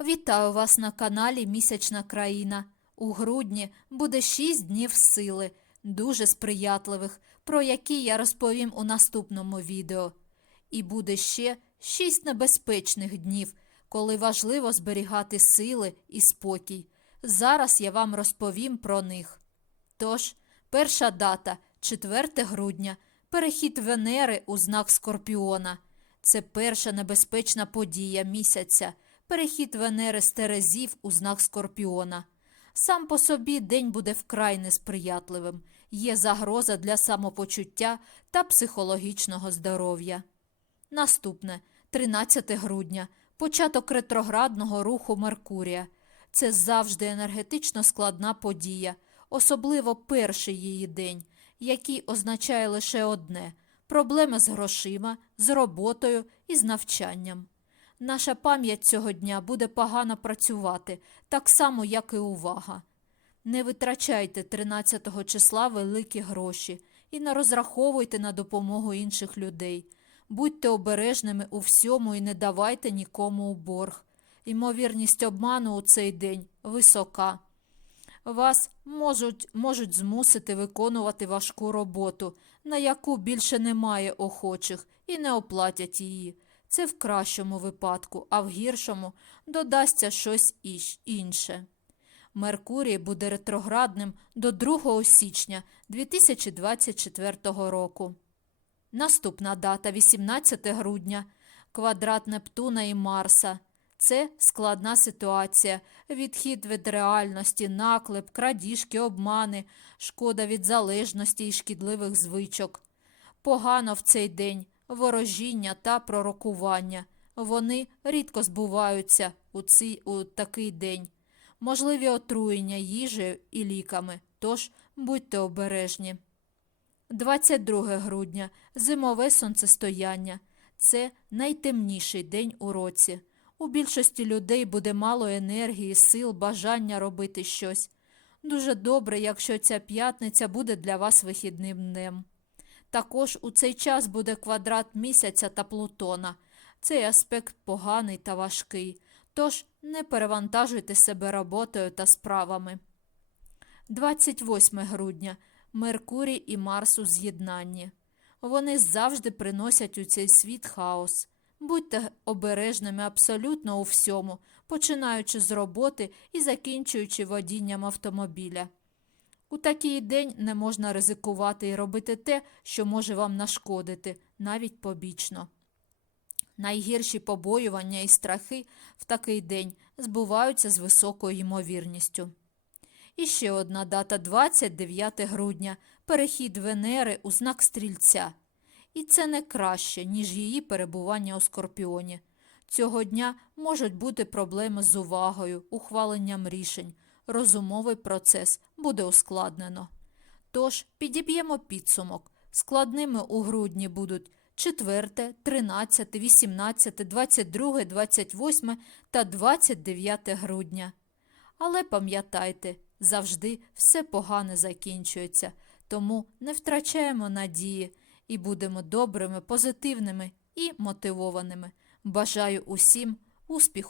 Вітаю вас на каналі Місячна країна. У грудні буде 6 днів сили, дуже сприятливих, про які я розповім у наступному відео. І буде ще 6 небезпечних днів, коли важливо зберігати сили і спокій. Зараз я вам розповім про них. Тож, перша дата 4 грудня, перехід Венери у знак Скорпіона. Це перша небезпечна подія місяця, перехід Венери з Терезів у знак Скорпіона. Сам по собі день буде вкрай несприятливим, є загроза для самопочуття та психологічного здоров'я. Наступне 13 грудня, початок ретроградного руху Меркурія. Це завжди енергетично складна подія, особливо перший її день, який означає лише одне проблеми з грошима, з роботою і з навчанням. Наша пам'ять цього дня буде погано працювати, так само, як і увага. Не витрачайте 13 числа великі гроші і не розраховуйте на допомогу інших людей. Будьте обережними у всьому і не давайте нікому у борг. Ймовірність обману у цей день висока. Вас можуть, можуть змусити виконувати важку роботу, на яку більше немає охочих, і не оплатять її. Це в кращому випадку, а в гіршому додасться щось інше. Меркурій буде ретроградним до 2 січня 2024 року. Наступна дата 18 грудня. Квадрат Нептуна і Марса. Це складна ситуація, відхід від реальності, наклеп, крадіжки, обмани, шкода від залежності і шкідливих звичок. Погано в цей день ворожіння та пророкування. Вони рідко збуваються у, цей, у такий день. Можливі отруєння їжею і ліками, тож будьте обережні. 22 грудня зимове сонцестояння. Це найтемніший день у році. У більшості людей буде мало енергії, сил, бажання робити щось. Дуже добре, якщо ця п'ятниця буде для вас вихідним днем. Також у цей час буде квадрат місяця та Плутона. Цей аспект поганий та важкий, тож не перевантажуйте себе роботою та справами. 28 грудня Меркурій і Марс у з'єднанні. Вони завжди приносять у цей світ хаос. Будьте обережними абсолютно у всьому, починаючи з роботи і закінчуючи водінням автомобіля. У такий день не можна ризикувати і робити те, що може вам нашкодити, навіть побічно. Найгірші побоювання і страхи в такий день збуваються з високою ймовірністю. І ще одна дата 29 грудня перехід Венери у знак стрільця. І це не краще, ніж її перебування у Скорпіоні. Цього дня можуть бути проблеми з увагою, ухваленням рішень. Розумовий процес буде ускладнено. Тож підіб'ємо підсумок. Складними у грудні будуть 4, 13, 18, 22, 28 та 29 грудня. Але пам'ятайте, завжди все погане закінчується, тому не втрачаємо надії і будемо добрими, позитивними і мотивованими. Бажаю усім успіху!